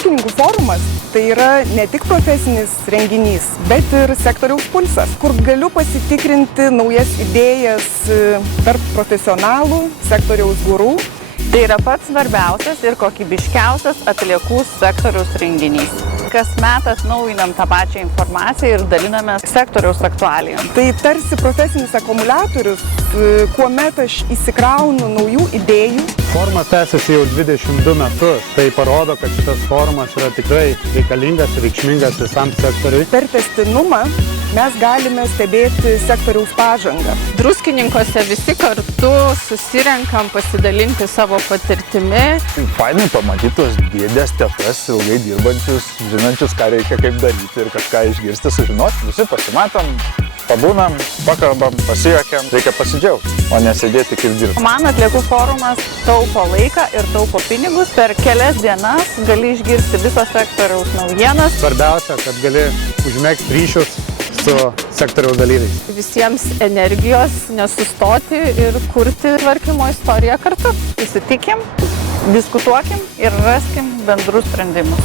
Druskininkų forumas tai yra ne tik profesinis renginys, bet ir sektoriaus pulsas, kur galiu pasitikrinti naujas idėjas tarp profesionalų, sektoriaus gurų. Tai yra pats svarbiausias ir kokybiškiausias atliekų sektoriaus renginys. Kasmet atnaujinam tą pačią informaciją ir dalinamės sektoriaus aktualijom. Tai tarsi profesinis akumuliatorius, kuomet aš įsikraunu naujų idėjų. Forumas tęsiasi jau 22 metus. Tai parodo, kad šitas forumas yra tikrai reikalingas ir reikšmingas visam sektoriui. Per tęstinumą mes galime stebėti sektoriaus pažangą. Druskininkuose visi kartu susirenkam pasidalinti savo patirtimi. Fainai pamatyti tuos dėdės, tetas, ilgai dirbančius, žinančius, ką reikia, kaip daryti ir kažką išgirsti, sužinoti. Visi pasimatom, pabūnam, pakalbam, pasijuokiam, reikia pasidžiaugti, o nesėdėti kaip dirbti. Man atliekų forumas taupo laiką ir taupo pinigus. Per kelias dienas gali išgirsti viso sektoriaus naujienas. Svarbiausia, kad gali užmegzti ryšius su sektoriaus dalyviais. Visiems energijos nesustoti ir kurti tvarkymo istoriją kartu. Susitikim, diskutuokim ir raskim bendrus sprendimus.